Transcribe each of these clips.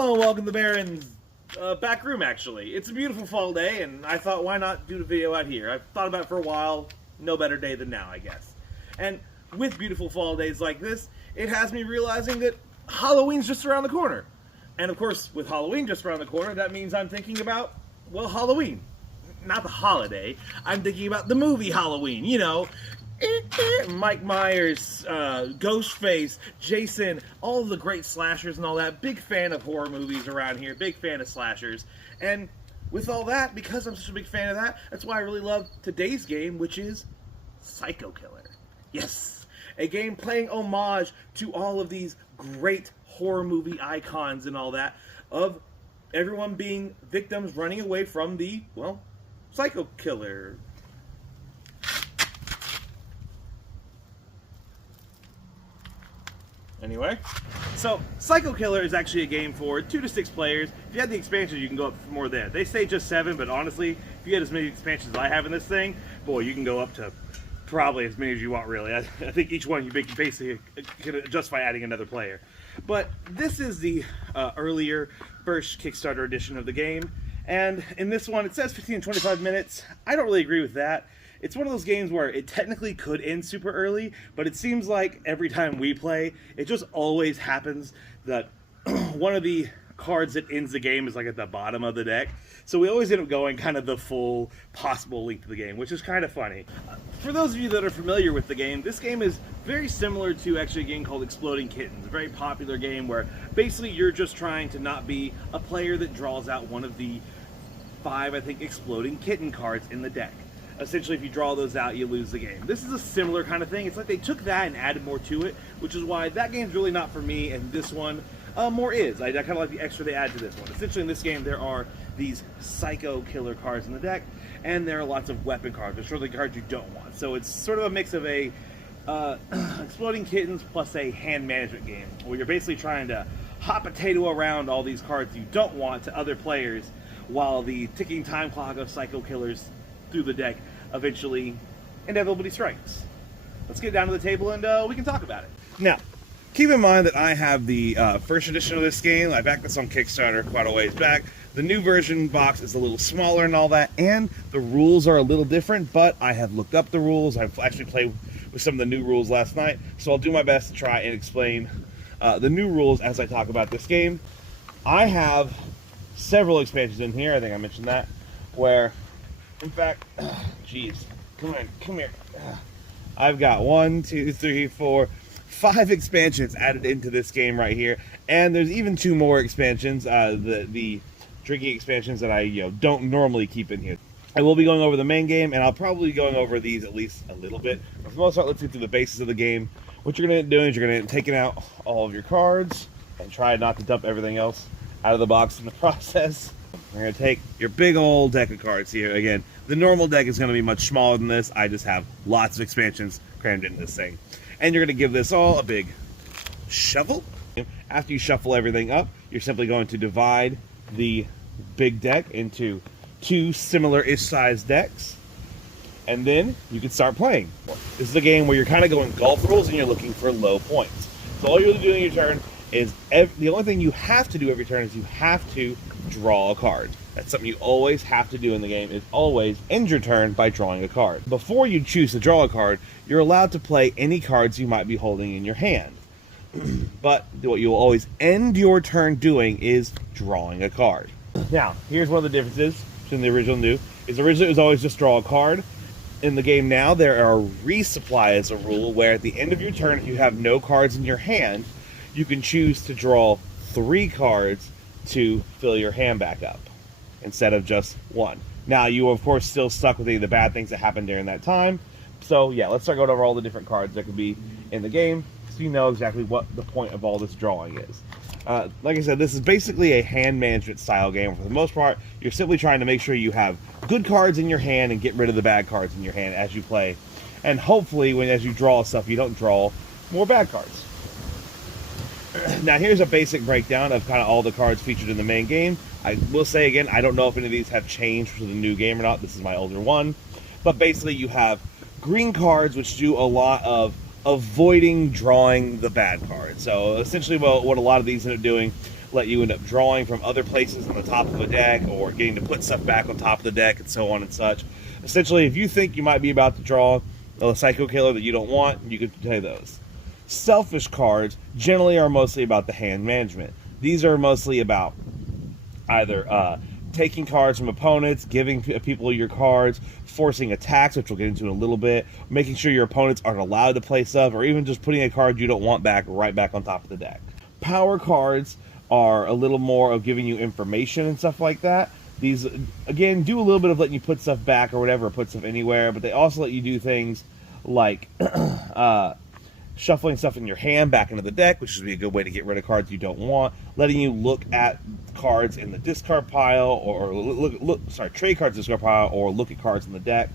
Hello, and welcome to Baron's back room, actually. It's a beautiful fall day, and I thought, why not do the video out here? I've thought about it for a while. No better day than now, I guess. And with beautiful fall days like this, it has me realizing that Halloween's just around the corner. And of course, with Halloween just around the corner, that means I'm thinking about, well, Halloween. Not the holiday. I'm thinking about the movie Halloween, you know. Mike Myers, Ghostface, Jason, all the great slashers and all that. Big fan of horror movies around here. Big fan of slashers. And with all that, because I'm such a big fan of that, that's why I really love today's game, which is Psycho Killer. Yes, a game playing homage to all of these great horror movie icons and all that, of everyone being victims running away from the, well, Psycho Killer. Anyway, so Psycho Killer is actually a game for 2 to 6 players. If you had the expansions, you can go up for more than that. They say just 7, but honestly, if you had as many expansions as I have in this thing, boy, you can go up to probably as many as you want, really. I think each one you basically can justify adding another player. But this is the earlier first Kickstarter edition of the game, and in this one it says 15 to 25 minutes. I don't really agree with that. It's one of those games where it technically could end super early, but it seems like every time we play, it just always happens that one of the cards that ends the game is like at the bottom of the deck. So we always end up going kind of the full possible length of the game, which is kind of funny. For those of you that are familiar with the game, this game is very similar to actually a game called Exploding Kittens, a very popular game where basically you're just trying to not be a player that draws out one of the 5, I think, Exploding Kitten cards in the deck. Essentially, if you draw those out, you lose the game. This is a similar kind of thing. It's like they took that and added more to it, which is why that game's really not for me, and this one more is. I kind of like the extra they add to this one. Essentially, in this game, there are these Psycho Killer cards in the deck, and there are lots of weapon cards, which are the cards you don't want. So it's sort of a mix of a Exploding Kittens plus a hand management game, where you're basically trying to hot potato around all these cards you don't want to other players, while the ticking time clock of Psycho Killers through the deck eventually inevitably strikes. Let's get down to the table and we can talk about it. Now, keep in mind that I have the first edition of this game. I backed this on Kickstarter quite a ways back. The new version box is a little smaller and all that, and the rules are a little different, but I have looked up the rules. I've actually played with some of the new rules last night, so I'll do my best to try and explain the new rules as I talk about this game. I have several expansions in here, I think I mentioned that, where, in fact, jeez, come here. I've got 1, 2, 3, 4, 5 expansions added into this game right here, and there's even 2 more expansions, the drinking expansions that I don't normally keep in here. I will be going over the main game, and I'll probably be going over these at least a little bit. But for the most part, let's get through the basics of the game. What you're going to end up doing is you're going to end up taking out all of your cards and try not to dump everything else out of the box in the process. We're going to take your big old deck of cards here. Again, the normal deck is going to be much smaller than this. I just have lots of expansions crammed into this thing. And you're going to give this all a big shuffle. After you shuffle everything up, you're simply going to divide the big deck into 2 similar-ish sized decks. And then you can start playing. This is a game where you're kind of going golf rules and you're looking for low points. So all you're doing your turn is, the only thing you have to do every turn is you have to draw a card. That's something you always have to do in the game, is always end your turn by drawing a card. Before you choose to draw a card, you're allowed to play any cards you might be holding in your hand. But what you'll always end your turn doing is drawing a card. Now, here's one of the differences between the original and new. Originally it was always just draw a card. In the game now, there are resupply as a rule, where at the end of your turn, if you have no cards in your hand, you can choose to draw 3 cards to fill your hand back up, instead of just 1. Now, you are, of course, still stuck with any of the bad things that happened during that time. So, yeah, let's start going over all the different cards that could be in the game, so you know exactly what the point of all this drawing is. Like I said, this is basically a hand management style game. For the most part, you're simply trying to make sure you have good cards in your hand and get rid of the bad cards in your hand as you play. And hopefully, as you draw stuff, you don't draw more bad cards. Now, here's a basic breakdown of kind of all the cards featured in the main game. I will say again, I don't know if any of these have changed for the new game or not. This is my older one. But basically, you have green cards, which do a lot of avoiding drawing the bad cards. So essentially what a lot of these end up doing, let you end up drawing from other places on the top of a deck, or getting to put stuff back on top of the deck, and so on and such. Essentially, if you think you might be about to draw a Psycho Killer that you don't want, you can play those. Selfish cards generally are mostly about the hand management. These are mostly about either taking cards from opponents, giving people your cards, forcing attacks, which we'll get into in a little bit, making sure your opponents aren't allowed to play stuff, or even just putting a card you don't want back right back on top of the deck. Power cards are a little more of giving you information and stuff like that. These, again, do a little bit of letting you put stuff back or whatever, or put stuff anywhere, but they also let you do things like shuffling stuff in your hand back into the deck, which would be a good way to get rid of cards you don't want, letting you look at cards in the discard pile, or trade cards discard pile, or look at cards in the deck.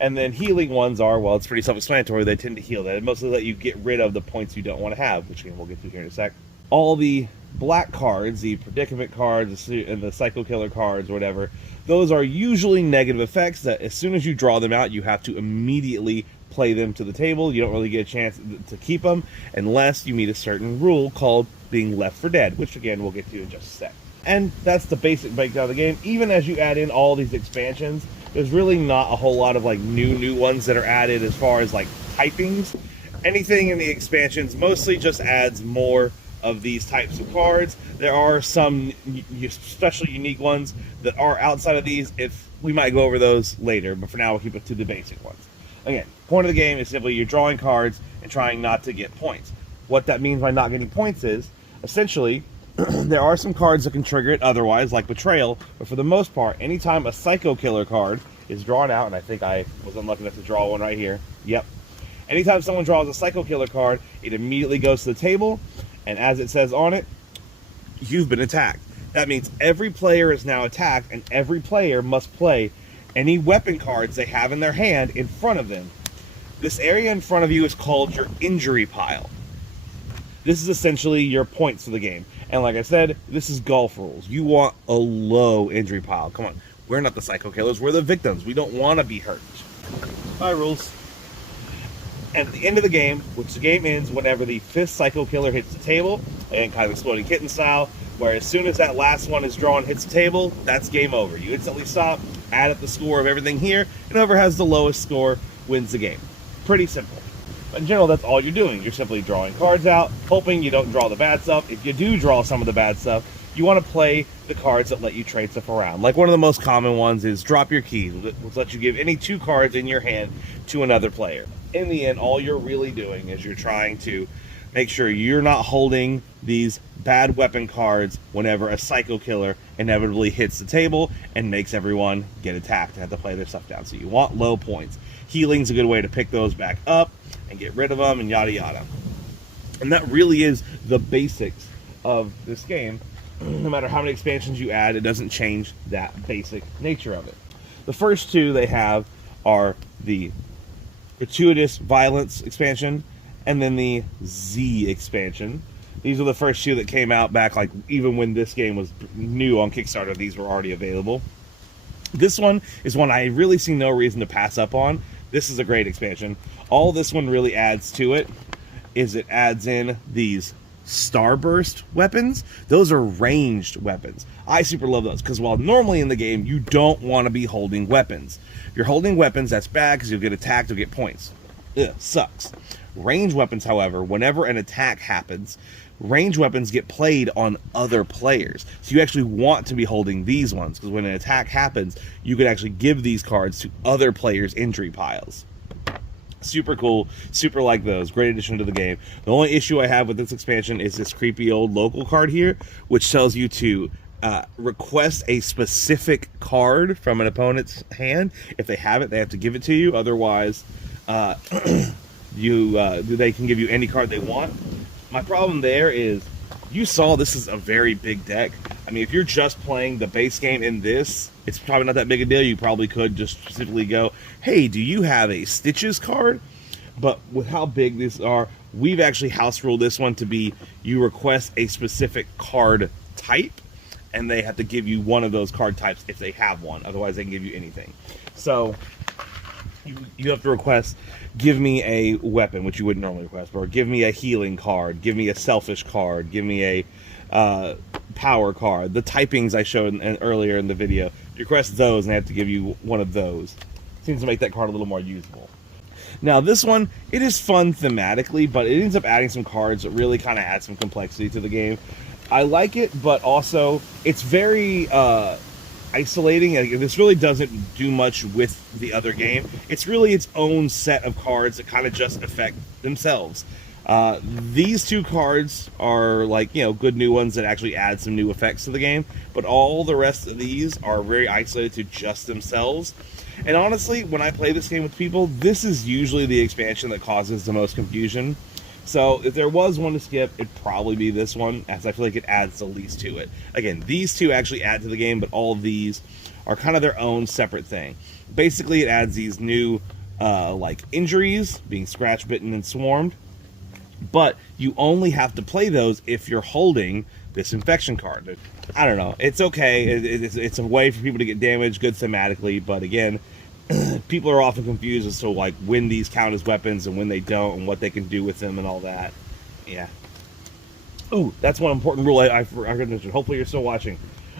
And then healing ones are, well, it's pretty self-explanatory. They tend to heal. They mostly let you get rid of the points you don't want to have, which again we'll get to here in a sec. All the black cards, the predicament cards, and the Psycho Killer cards, or whatever, those are usually negative effects that as soon as you draw them out, you have to immediately play them to the table. You don't really get a chance to keep them unless you meet a certain rule called being left for dead, which again we'll get to in just a sec. And that's the basic breakdown of the game. Even as you add in all these expansions, there's really not a whole lot of like new ones that are added as far as like typings. Anything in the expansions mostly just adds more of these types of cards. There are some special unique ones that are outside of these. If we might go over those later, but for now we'll keep it to the basic ones. Again, point of the game is simply you're drawing cards and trying not to get points. What that means by not getting points is, essentially, there are some cards that can trigger it otherwise, like Betrayal, but for the most part, anytime a Psycho Killer card is drawn out, and I think I was unlucky enough to draw one right here, yep. Anytime someone draws a Psycho Killer card, it immediately goes to the table, and as it says on it, you've been attacked. That means every player is now attacked, and every player must play any weapon cards they have in their hand in front of them. This area in front of you is called your injury pile. This is essentially your points for the game. And like I said, this is golf rules. You want a low injury pile. Come on, we're not the Psycho Killers, we're the victims. We don't want to be hurt. Bye, rules. And at the end of the game, which the game ends whenever the 5th Psycho Killer hits the table, and kind of Exploding Kitten style, where as soon as that last one is drawn and hits the table, that's game over. You instantly stop, add up the score of everything here, and whoever has the lowest score wins the game. Pretty simple. But in general, that's all you're doing. You're simply drawing cards out, hoping you don't draw the bad stuff. If you do draw some of the bad stuff, you want to play the cards that let you trade stuff around. Like one of the most common ones is Drop Your Key, which lets you give any 2 cards in your hand to another player. In the end, all you're really doing is you're trying to make sure you're not holding these bad weapon cards whenever a Psycho Killer inevitably hits the table and makes everyone get attacked and have to play their stuff down. So you want low points. Healing's a good way to pick those back up and get rid of them and yada yada. And that really is the basics of this game. No matter how many expansions you add, it doesn't change that basic nature of it. The first 2 they have are the Gratuitous Violence expansion and then the Z expansion. These are the first 2 that came out back, like, even when this game was new on Kickstarter, these were already available. This one is one I really see no reason to pass up on. This is a great expansion. All this one really adds to it is it adds in these Starburst weapons. Those are ranged weapons. I super love those, because while normally in the game, you don't want to be holding weapons. If you're holding weapons, that's bad, because you'll get attacked, you'll get points. Ugh, sucks. Ranged weapons, however, whenever an attack happens, ranged weapons get played on other players. So you actually want to be holding these ones, because when an attack happens, you can actually give these cards to other players' injury piles. Super cool, super like those. Great addition to the game. The only issue I have with this expansion is this creepy old local card here, which tells you to request a specific card from an opponent's hand. If they have it, they have to give it to you. Otherwise, they can give you any card they want. My problem there is, you saw this is a very big deck. I mean, if you're just playing the base game in this, it's probably not that big a deal. You probably could just specifically go, hey, do you have a Stitches card? But with how big these are, we've actually house ruled this one to be, you request a specific card type, and they have to give you one of those card types if they have one. Otherwise, they can give you anything. So you have to request, give me a weapon, which you wouldn't normally request, or give me a healing card, give me a selfish card, give me power card. The typings I showed earlier in the video, you request those and they have to give you one of those. Seems to make that card a little more usable. Now this one, it is fun thematically, but it ends up adding some cards that really kind of add some complexity to the game. I like it, but also it's very isolating. This really doesn't do much with the other game. It's really its own set of cards that kind of just affect themselves. These two cards are like, good new ones that actually add some new effects to the game, but all the rest of these are very isolated to just themselves. And honestly, when I play this game with people, this is usually the expansion that causes the most confusion. So if there was one to skip, it'd probably be this one, as I feel like it adds the least to it. Again, these two actually add to the game, but all of these are kind of their own separate thing. Basically, it adds these new like injuries, being scratch, bitten, and swarmed. But you only have to play those if you're holding this infection card. I don't know. It's okay. It's a way for people to get damaged, good thematically. But again, people are often confused as to like when these count as weapons and when they don't, and what they can do with them and all that. Yeah. Ooh, that's one important rule I forgot to mention. Hopefully you're still watching.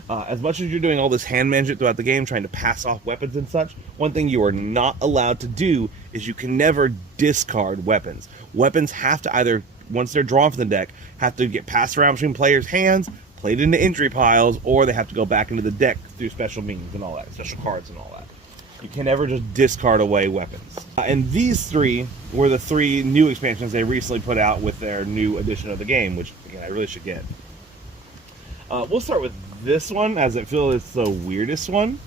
As much as you're doing all this hand management throughout the game, trying to pass off weapons and such, one thing you are not allowed to do is you can never discard weapons. Weapons have to either, once they're drawn from the deck, have to get passed around between players' hands, played into injury piles, or they have to go back into the deck through special means and all that, special cards and all that. You can never just discard away weapons. And these three were the three new expansions they recently put out with their new edition of the game, which, again, I really should get. We'll start with this one, as I feel it's the weirdest one.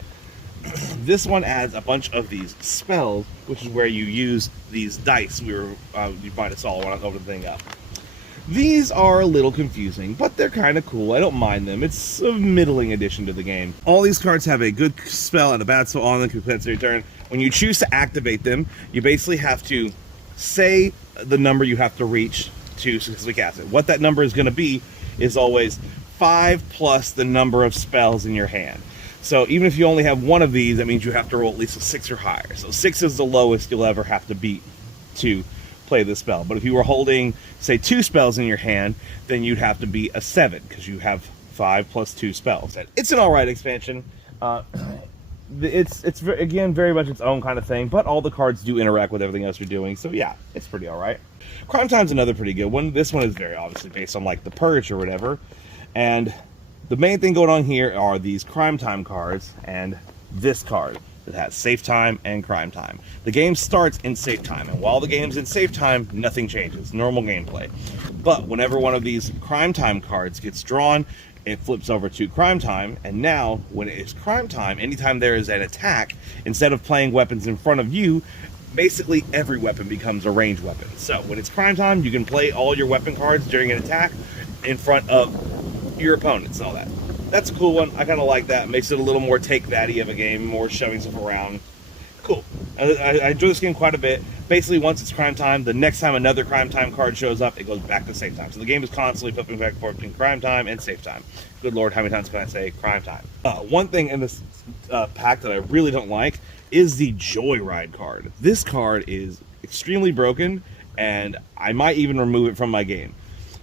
This one adds a bunch of these spells, which is where you use these dice. You might have saw when I opened the thing up. These are a little confusing, but they're kind of cool. I don't mind them. It's a middling addition to the game. All these cards have a good spell and a bad spell on them to compensate your turn. When you choose to activate them, you basically have to say the number you have to reach to successfully cast it. What that number is going to be is always 5 plus the number of spells in your hand. So even if you only have one of these, that means you have to roll at least a 6 or higher. So 6 is the lowest you'll ever have to beat to play this spell. But if you were holding, say, 2 spells in your hand, then you'd have to be a 7, because you have 5 plus 2 spells. It's an alright expansion. It's again very much its own kind of thing, but all the cards do interact with everything else you're doing, so yeah, it's pretty alright. Crime Time's another pretty good one. This one is very obviously based on like the Purge or whatever, and the main thing going on here are these Crime Time cards and this card that has Safe Time and Crime Time. The game starts in Safe Time, and while the game's in Safe Time, nothing changes, normal gameplay. But whenever one of these Crime Time cards gets drawn, it flips over to Crime Time, and now when it is Crime Time, anytime there is an attack, instead of playing weapons in front of you, basically every weapon becomes a ranged weapon. So when it's Crime Time, you can play all your weapon cards during an attack in front of your opponents and all that. That's a cool one. I kind of like that. Makes it a little more take-thatty of a game, more shoving stuff around. Cool. I enjoy this game quite a bit. Basically, once it's Crime Time, the next time another Crime Time card shows up, it goes back to Safe Time. So the game is constantly flipping back and forth between Crime Time and Safe Time. Good lord, how many times can I say Crime Time? One thing in this pack that I really don't like is the Joyride card. This card is extremely broken, and I might even remove it from my game.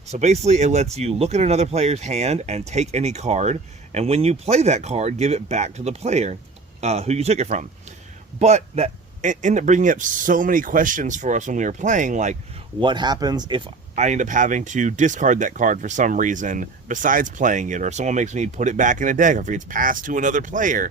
So basically, it lets you look at another player's hand and take any card, and when you play that card, give it back to the player who you took it from. But that ended up bringing up so many questions for us when we were playing, like, what happens if I end up having to discard that card for some reason besides playing it, or someone makes me put it back in a deck, or if it's passed to another player?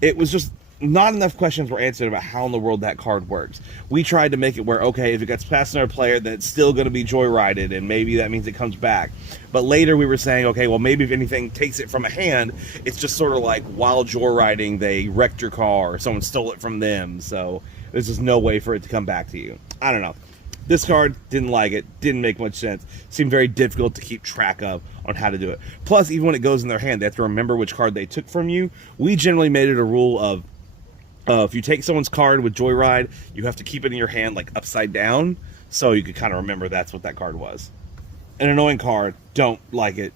It was just not enough questions were answered about how in the world that card works. We tried to make it where, okay, if it gets past another player, then it's still going to be joyrided, and maybe that means it comes back. But later we were saying, okay, well, maybe if anything takes it from a hand, it's just sort of like while joyriding, they wrecked your car, or someone stole it from them, so there's just no way for it to come back to you. I don't know. This card, didn't like it, didn't make much sense, seemed very difficult to keep track of on how to do it. Plus, even when it goes in their hand, they have to remember which card they took from you. We generally made it a rule of, if you take someone's card with Joyride, you have to keep it in your hand like upside down, so you could kind of remember that's what that card was. An annoying card, don't like it,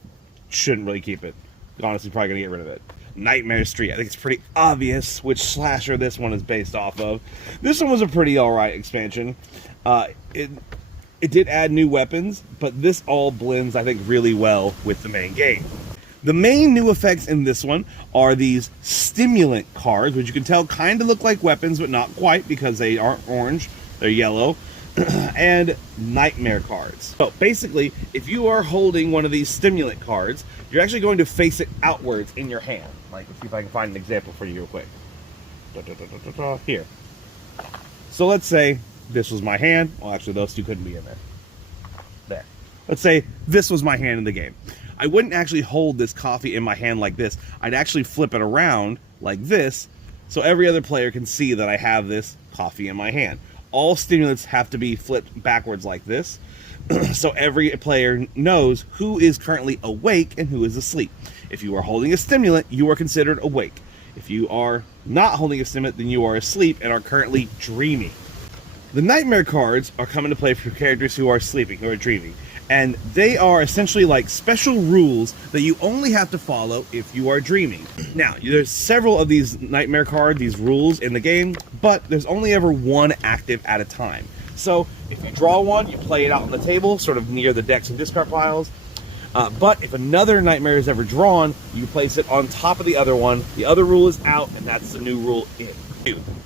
shouldn't really keep it. Honestly, probably gonna get rid of it. Nightmare Street, I think it's pretty obvious which slasher this one is based off of. This one was a pretty alright expansion. It It did add new weapons, but this all blends, I think, really well with the main game. The main new effects in this one are these stimulant cards, which you can tell kind of look like weapons, but not quite because they aren't orange, they're yellow, and nightmare cards. So basically, if you are holding one of these stimulant cards, you're actually going to face it outwards in your hand. Like, let's see if I can find an example for you real quick. Here. So let's say this was my hand. Well, actually, those two couldn't be in there. There. Let's say this was my hand in the game. I wouldn't actually hold this coffee in my hand like this. I'd actually flip it around like this, so every other player can see that I have this coffee in my hand. All stimulants have to be flipped backwards like this, so every player knows who is currently awake and who is asleep. If you are holding a stimulant, you are considered awake. If you are not holding a stimulant, then you are asleep and are currently dreaming. The nightmare cards are coming to play for characters who are sleeping, who are dreaming. And they are essentially like special rules that you only have to follow if you are dreaming. Now, there's several of these nightmare cards, these rules in the game, but there's only ever one active at a time. So if you draw one, you play it out on the table, sort of near the decks and discard piles. But if another nightmare is ever drawn, you place it on top of the other one. The other rule is out, and that's the new rule in.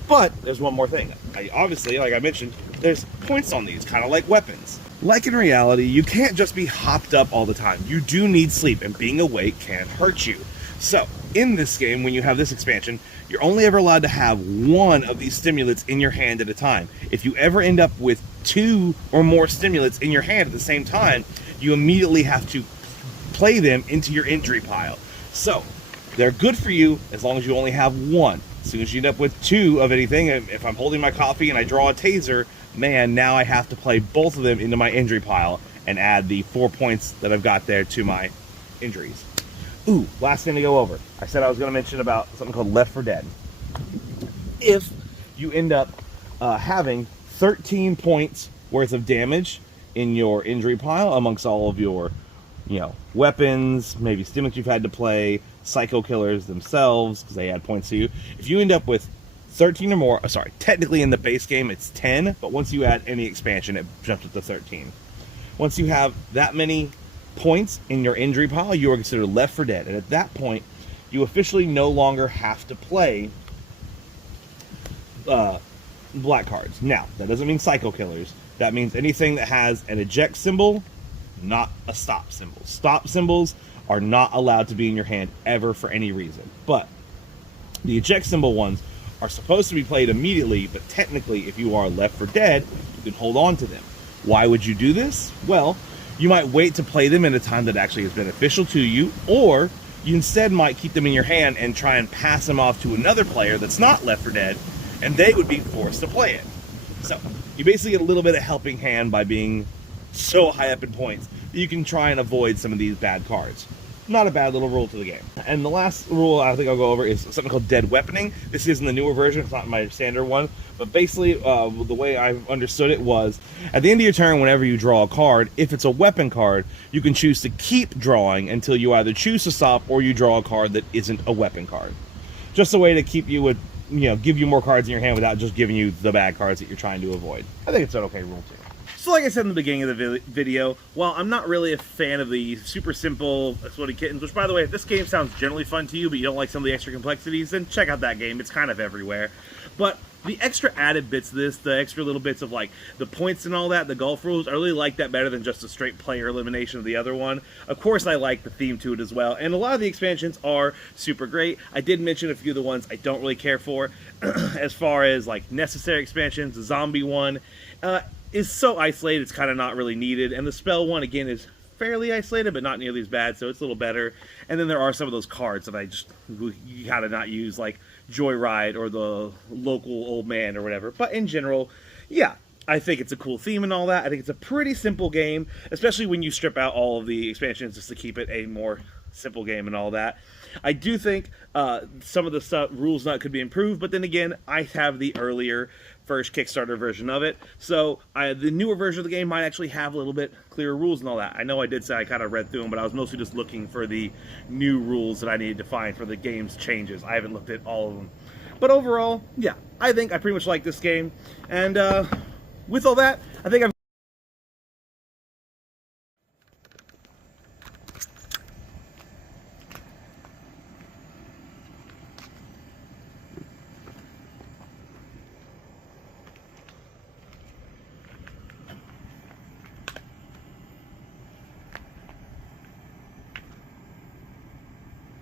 But there's one more thing. Obviously, like I mentioned, there's points on these, kind of like weapons. Like in reality, you can't just be hopped up all the time. You do need sleep, and being awake can hurt you. So, in this game, when you have this expansion, you're only ever allowed to have one of these stimulants in your hand at a time. If you ever end up with 2 or more stimulants in your hand at the same time, you immediately have to play them into your injury pile. So, they're good for you as long as you only have one. As soon as you end up with 2 of anything, if I'm holding my coffee and I draw a taser, man, now I have to play both of them into my injury pile and add the 4 points that I've got there to my injuries. Ooh, last thing to go over. I said I was going to mention about something called Left 4 Dead. If you end up having 13 points worth of damage in your injury pile amongst all of your, weapons, maybe stimulants you've had to play, psycho killers themselves, because they add points to you. If you end up with 13 or more, technically in the base game it's 10, but once you add any expansion, it jumps up to 13. Once you have that many points in your injury pile, you are considered Left 4 Dead, and at that point, you officially no longer have to play black cards. Now, that doesn't mean psycho killers. That means anything that has an eject symbol, not a stop symbol. Stop symbols are not allowed to be in your hand ever for any reason. But the eject symbol ones are supposed to be played immediately, but technically, if you are Left 4 Dead, you can hold on to them. Why would you do this? Well, you might wait to play them in a time that actually is beneficial to you, or you instead might keep them in your hand and try and pass them off to another player that's not Left 4 Dead, and they would be forced to play it. So, you basically get a little bit of helping hand by being so high up in points that you can try and avoid some of these bad cards. Not a bad little rule to the game. And the last rule I think I'll go over is something called Dead Weaponing. This is in the newer version, it's not my standard one, but basically the way I understood it was, at the end of your turn, whenever you draw a card, if it's a weapon card, you can choose to keep drawing until you either choose to stop or you draw a card that isn't a weapon card. Just a way to keep you with, give you more cards in your hand without just giving you the bad cards that you're trying to avoid. I think it's an okay rule too. So like I said in the beginning of the video, while I'm not really a fan of the super simple Exploding Kittens, which by the way, if this game sounds generally fun to you, but you don't like some of the extra complexities, then check out that game. It's kind of everywhere. But the extra added bits of this, the extra little bits of like the points and all that, the golf rules, I really like that better than just a straight player elimination of the other one. Of course, I like the theme to it as well, and a lot of the expansions are super great. I did mention a few of the ones I don't really care for, as far as like necessary expansions. The zombie one is so isolated, it's kind of not really needed, and the spell one again is fairly isolated, but not nearly as bad, so it's a little better. And then there are some of those cards that you gotta not use, like Joyride or the local old man or whatever. But in general, yeah, I think it's a cool theme and all that. I think it's a pretty simple game, especially when you strip out all of the expansions just to keep it a more simple game and all that. I do think some of the rules could be improved, but then again, I have the earlier first Kickstarter version of it, so the newer version of the game might actually have a little bit clearer rules and all that. I know I did say I kind of read through them, but I was mostly just looking for the new rules that I needed to find for the game's changes. I haven't looked at all of them. But overall, yeah, I think I pretty much like this game, and with all that, I think I've